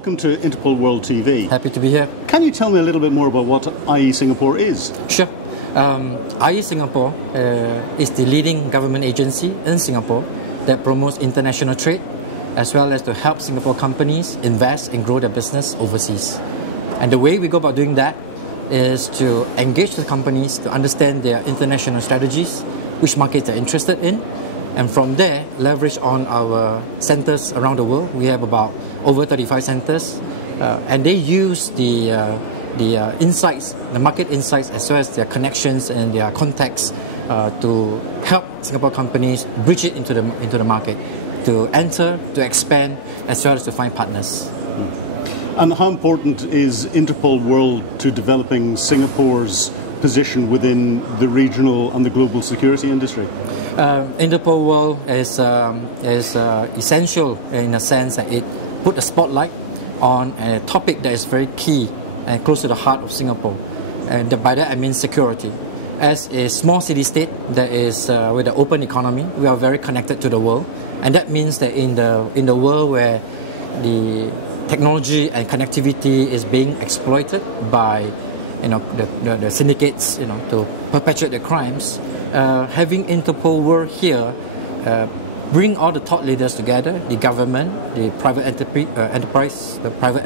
welcome to Interpol World TV. Happy to be here. Can you tell me a little bit more about what IE Singapore is? Sure. IE Singapore is the leading government agency in Singapore that promotes international trade as well as to help Singapore companies invest and grow their business overseas. And the way we go about doing that is to engage the companies to understand their international strategies, which markets they're interested in, and from there leverage on our centers around the world. We have about over 35 centers, and they use the insights, the market insights, as well as their connections and their contacts to help Singapore companies bridge it into the market, to enter, to expand, as well as to find partners. And how important is Interpol World to developing Singapore's position within the regional and the global security industry? Interpol World is essential in a sense that it put a spotlight on a topic that is very key and close to the heart of Singapore. And by that I mean security. As a small city-state that is with an open economy, we are very connected to the world, and that means that in the world where the technology and connectivity is being exploited by the syndicates to perpetuate the crimes, having Interpol World here bring all the thought leaders together, the government, the private enterprise, the private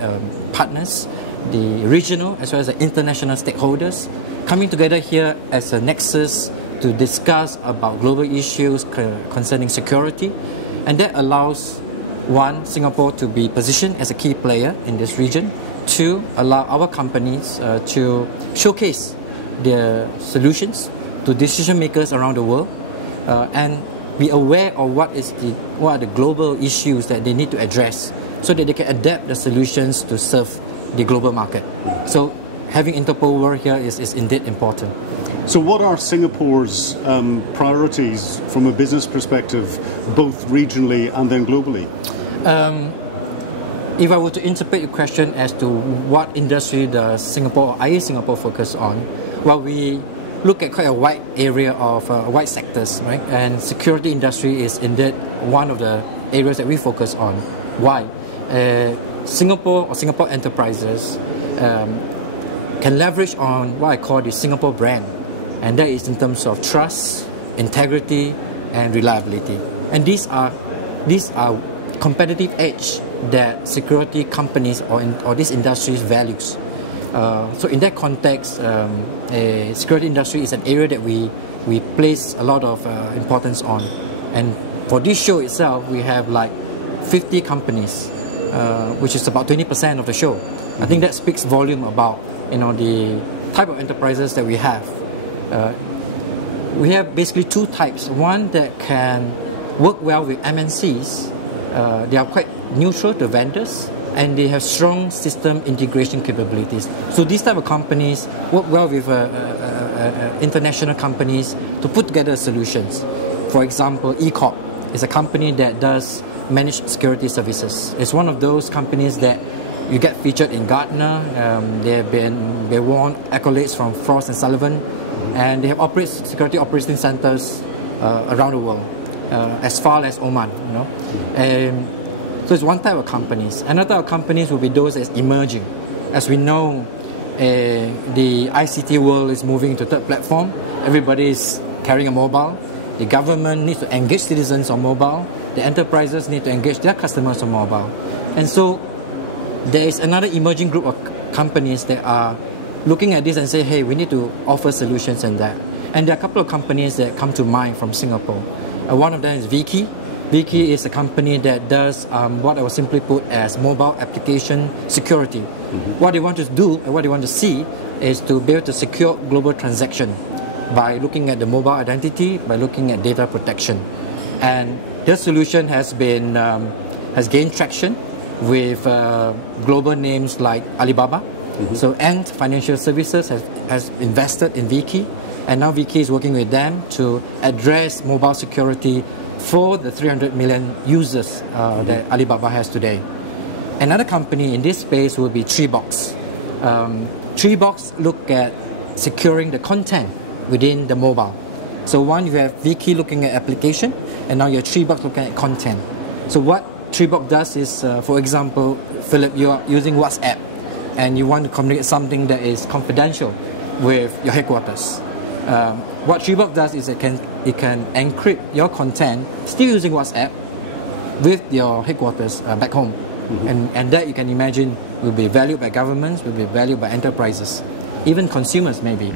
partners, the regional as well as the international stakeholders, coming together here as a nexus to discuss about global issues concerning security. And that allows, one, Singapore to be positioned as a key player in this region. Two, allow our companies to showcase their solutions to decision makers around the world, and be aware of what are the global issues that they need to address, so that they can adapt the solutions to serve the global market. So having Interpol World here is indeed important. So what are Singapore's priorities from a business perspective, both regionally and then globally? If I were to interpret your question as to what industry does Singapore or IE Singapore focus on, well, we look at quite a wide area of wide sectors, right? And security industry is indeed one of the areas that we focus on. Why? Singapore or Singapore enterprises can leverage on what I call the Singapore brand, and that is in terms of trust, integrity, and reliability. And these are competitive edge that security companies or these industries values. So in that context, security industry is an area that we place a lot of importance on. And for this show itself, we have like 50 companies, which is about 20% of the show. I think that speaks volume about the type of enterprises that we have. We have basically two types. One that can work well with MNCs. They are quite neutral to vendors, and they have strong system integration capabilities. So these type of companies work well with international companies to put together solutions. For example, eCorp is a company that does managed security services. It's one of those companies that you get featured in Gartner. They won accolades from Frost & Sullivan, and they have security operating centers around the world, as far as Oman. So it's one type of companies. Another type of companies will be those that's emerging. As we know, the ICT world is moving to third platform. Everybody is carrying a mobile. The government needs to engage citizens on mobile. The enterprises need to engage their customers on mobile. And so there is another emerging group of companies that are looking at this and say, hey, we need to offer solutions in that. And there are a couple of companies that come to mind from Singapore. One of them is Viki. Viki is a company that does what I would simply put as mobile application security. What they want to do and what they want to see is to be able to secure global transaction by looking at the mobile identity, by looking at data protection. And their solution has gained traction with global names like Alibaba. So Ant Financial Services has invested in Viki, and now Viki is working with them to address mobile security for the 300 million users that Alibaba has today. Another company in this space will be Treebox. Treebox look at securing the content within the mobile. So one, you have Viki looking at application, and now you have Treebox looking at content. So what Treebox does is, for example, Philip, you are using WhatsApp and you want to communicate something that is confidential with your headquarters. What Treebox does is it can encrypt your content still using WhatsApp with your headquarters back home. And that you can imagine will be valued by governments, will be valued by enterprises, even consumers maybe.